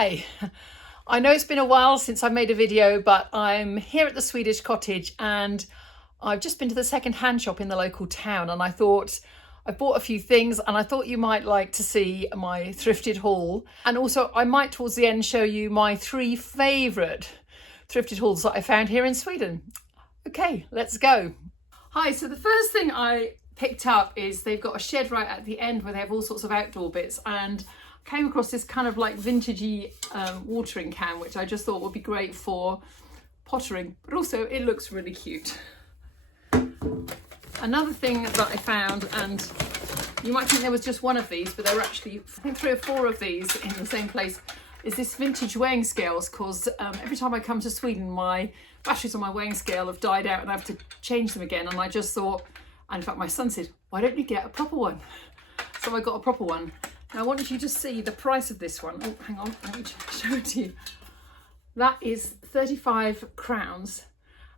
Hi, I know it's been a while since I made a video, but I'm here at the Swedish cottage and I've just been to the second-hand shop in the local town, and I thought I bought a few things and I thought you might like to see my thrifted haul. And also I might towards the end show you my 3 favourite thrifted hauls that I found here in Sweden. Okay, let's go. Hi, so the first thing I picked up is they've got a shed right at the end where they have all sorts of outdoor bits, and came across this kind of like vintagey watering can, which I just thought would be great for pottering, but also it looks really cute. Another thing that I found, and you might think there was just one of these, but there were actually I think 3 or 4 of these in the same place, is this vintage weighing scales, because every time I come to Sweden my batteries on my weighing scale have died out and I have to change them again, and I just thought, and in fact my son said, why don't you get a proper one? So I got a proper one. Now I wanted you to see the price of this one. Oh, hang on, let me show it to you. That is 35 crowns,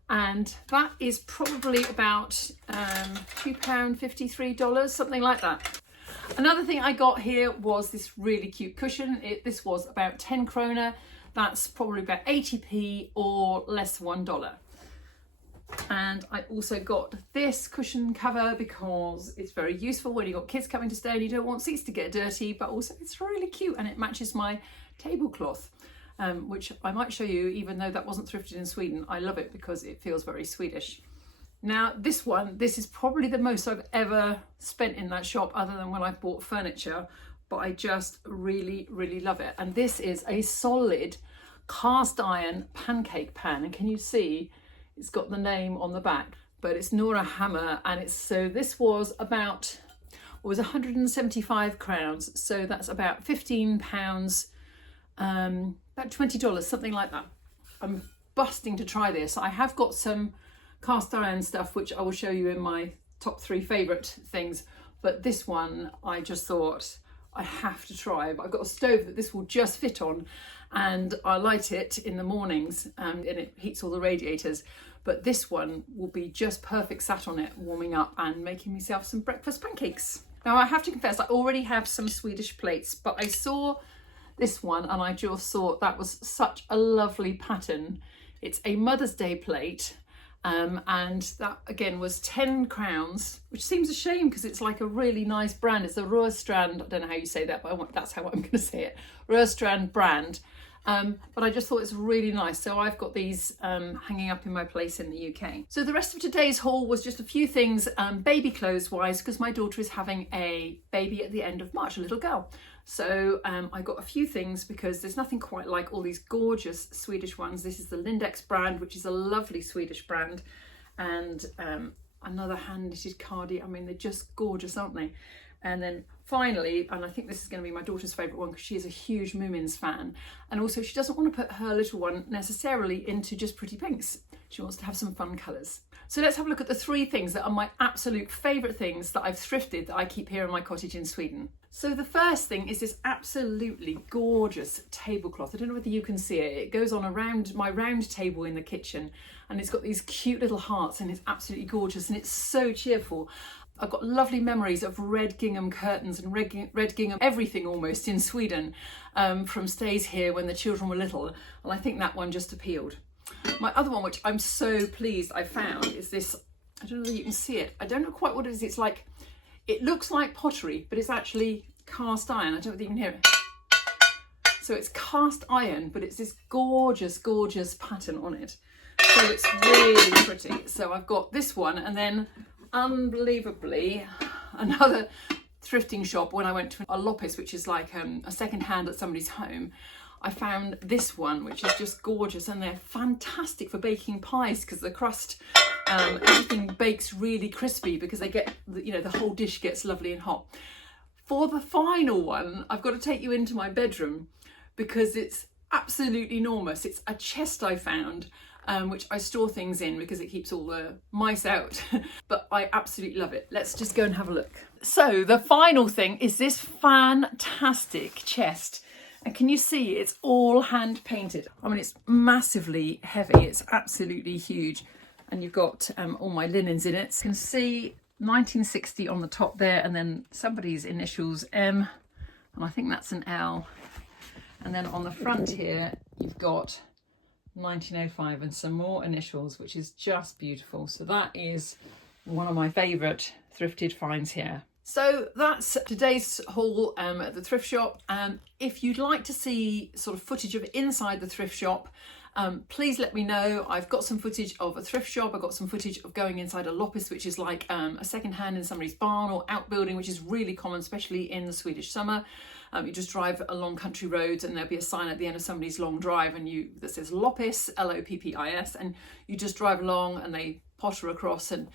and that is probably about £2.50, $3, something like that. Another thing I got here was this really cute cushion. This was about 10 krona. That's probably about 80p or less than $1. And I also got this cushion cover because it's very useful when you've got kids coming to stay and you don't want seats to get dirty, but also it's really cute and it matches my tablecloth, which I might show you even though that wasn't thrifted in Sweden. I love it because it feels very Swedish. Now this is probably the most I've ever spent in that shop other than when I bought furniture, but I just really, really love it. And this is a solid cast iron pancake pan, and can you see it's got the name on the back, but it's Nora Hammer, and this was about, it was 175 crowns, so that's about £15, about $20, something like that. I'm busting to try this. I have got some cast iron stuff which I will show you in my top 3 favourite things, but this one I just thought I have to try. But I've got a stove that this will just fit on, and I light it in the mornings and it heats all the radiators, but this one will be just perfect sat on it, warming up and making myself some breakfast pancakes. Now I have to confess I already have some Swedish plates, but I saw this one and I just thought that was such a lovely pattern. It's a Mother's Day plate, and that again was 10 crowns, which seems a shame because it's like a really nice brand. It's a Rörstrand, I don't know how you say that, but that's how I'm going to say it, Rörstrand brand. But I just thought it's really nice, so I've got these hanging up in my place in the UK. So the rest of today's haul was just a few things baby clothes wise, because my daughter is having a baby at the end of March, a little girl. So I got a few things because there's nothing quite like all these gorgeous Swedish ones. This is the Lindex brand, which is a lovely Swedish brand, and another hand-knitted cardi. I mean, they're just gorgeous, aren't they? And then finally, and I think this is going to be my daughter's favourite one because she is a huge Moomins fan, and also she doesn't want to put her little one necessarily into just pretty pinks. She wants to have some fun colours. So let's have a look at the 3 things that are my absolute favourite things that I've thrifted that I keep here in my cottage in Sweden. So the first thing is this absolutely gorgeous tablecloth. I don't know whether you can see it. It goes on around my round table in the kitchen, and it's got these cute little hearts, and it's absolutely gorgeous and it's so cheerful. I've got lovely memories of red gingham curtains and red gingham everything almost in Sweden from stays here when the children were little, and I think that one just appealed. My other one, which I'm so pleased I found, is this, I don't know whether you can see it, I don't know quite what it is. It's like, it looks like pottery, but it's actually cast iron. I don't know whether you can hear it. So it's cast iron, but it's this gorgeous, gorgeous pattern on it. So it's really pretty. So I've got this one, and then unbelievably another thrifting shop when I went to a Loppis, which is like a second hand at somebody's home. I found this one, which is just gorgeous, and they're fantastic for baking pies because the crust, everything bakes really crispy because they get, you know, the whole dish gets lovely and hot. For the final one, I've got to take you into my bedroom because it's absolutely enormous. It's a chest I found, which I store things in because it keeps all the mice out, but I absolutely love it. Let's just go and have a look. So the final thing is this fantastic chest. And can you see it's all hand painted? I mean, it's massively heavy. It's absolutely huge. And you've got all my linens in it. You can see 1960 on the top there, and then somebody's initials M, and I think that's an L. And then on the front here, you've got 1905 and some more initials, which is just beautiful. So that is one of my favourite thrifted finds here. So that's today's haul at the thrift shop. If you'd like to see sort of footage of inside the thrift shop, please let me know. I've got some footage of a thrift shop. I've got some footage of going inside a loppis, which is like a second hand in somebody's barn or outbuilding, which is really common, especially in the Swedish summer. You just drive along country roads and there'll be a sign at the end of somebody's long drive that says loppis, L-O-P-P-I-S, and you just drive along and they potter across and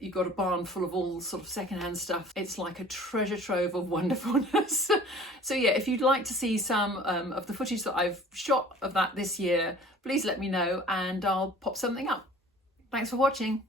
you've got a barn full of all sort of secondhand stuff. It's like a treasure trove of wonderfulness. So yeah, if you'd like to see some of the footage that I've shot of that this year, please let me know and I'll pop something up. Thanks for watching.